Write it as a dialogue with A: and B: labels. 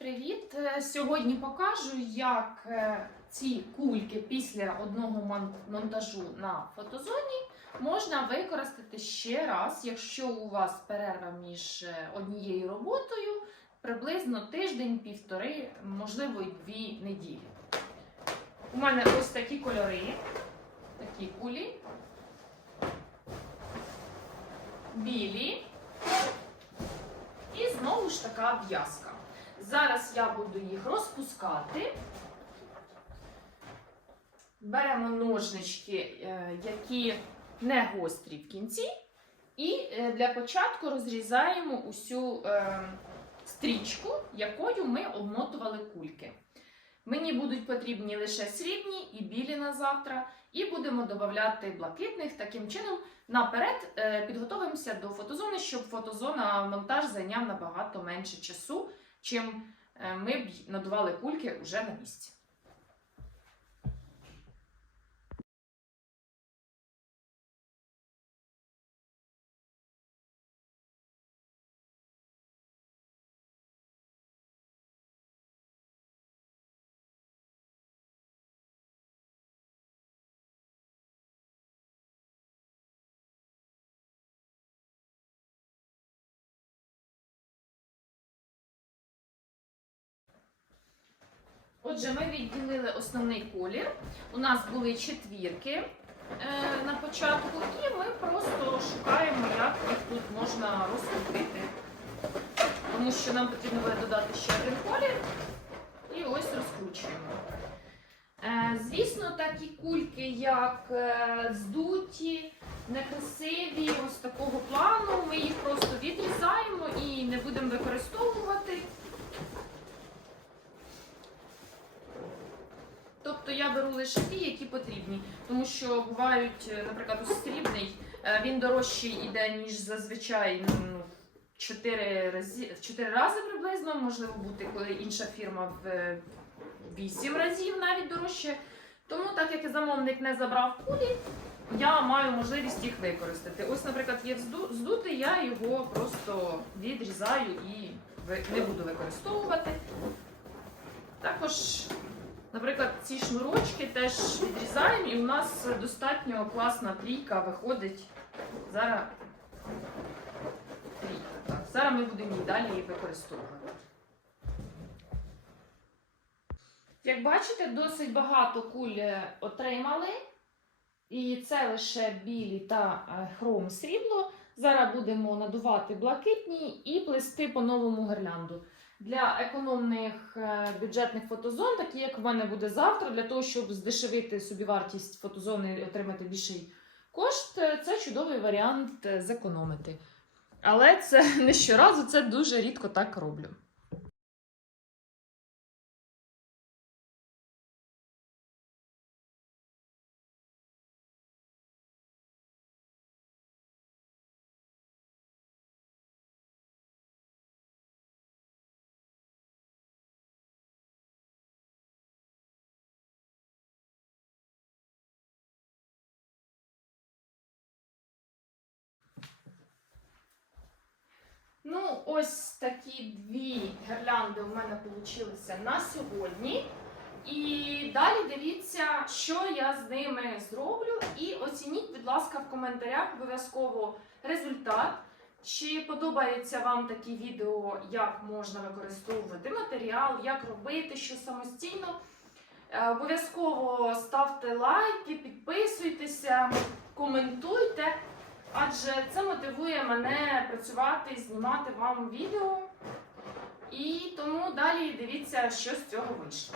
A: Привіт! Е, Сьогодні покажу, як е, ці кульки після одного монтажу на фотозоні можна використати ще раз, якщо у вас перерва між е, однією роботою приблизно тиждень, півтори, можливо, і дві неділі. У мене ось такі кольори, такі кулі, білі і знову ж така в'язка. Зараз я буду їх розпускати. Беремо ножнички, е, які не гострі в кінці, і е, для початку розрізаємо усю е, стрічку, якою ми обмотували кульки. Мені будуть потрібні лише срібні і білі на завтра, і будемо додавати блакитних. Таким чином, наперед підготовимося до фотозони, щоб фотозона монтаж зайняв набагато менше часу чим е, ми б надували кульки вже на місці. Отже, ми відділили основний колір. У нас були четвірки е, на початку, і ми просто шукаємо, як їх тут можна розкрутити. Тому що нам потрібно буде додати ще один колір. І ось розкручуємо. Е, звісно, такі кульки, як е, здуті, некрасиві, ось такого плану, ми їх просто відрізаємо і не будемо використовувати. Тобто я беру лише ті, які потрібні, тому що бувають, е, наприклад, ось срібний, е, він дорожчий іде, ніж зазвичай ну, 4 рази, 4 рази приблизно, можливо бути, коли інша фірма в 8 разів навіть дорожче. Тому, так як замовник не забрав кулі, я маю можливість їх використати. Ось, наприклад, є здутий, я його просто відрізаю і не буду використовувати. Також Наприклад, ці шнурочки теж відрізаємо, і у нас достатньо класна трійка виходить. Зараз трійка. Так, зараз ми будемо її далі використовувати. Як бачите, досить багато куль е, отримали. І це лише білі та е, хром срібло. Зараз будемо надувати блакитні і плести по новому гирлянду для економних е, бюджетних фотозон, такі як в мене буде завтра, для того, щоб здешевити собі вартість фотозони і отримати більший кошт, е, це чудовий варіант е, зекономити. Але це не щоразу, це дуже рідко так роблю. Ось такі дві гірлянди у мене вийшли на сьогодні. І далі дивіться, що я з ними зроблю. І оцініть, будь ласка, в коментарях обов'язково результат. Чи подобається вам такі відео, як можна використовувати матеріал, як робити що самостійно. Е, Обов'язково ставте лайки, підписуйтеся, коментуйте. Адже це мотивує мене працювати, знімати вам відео. І тому далі дивіться, що з цього вийшло.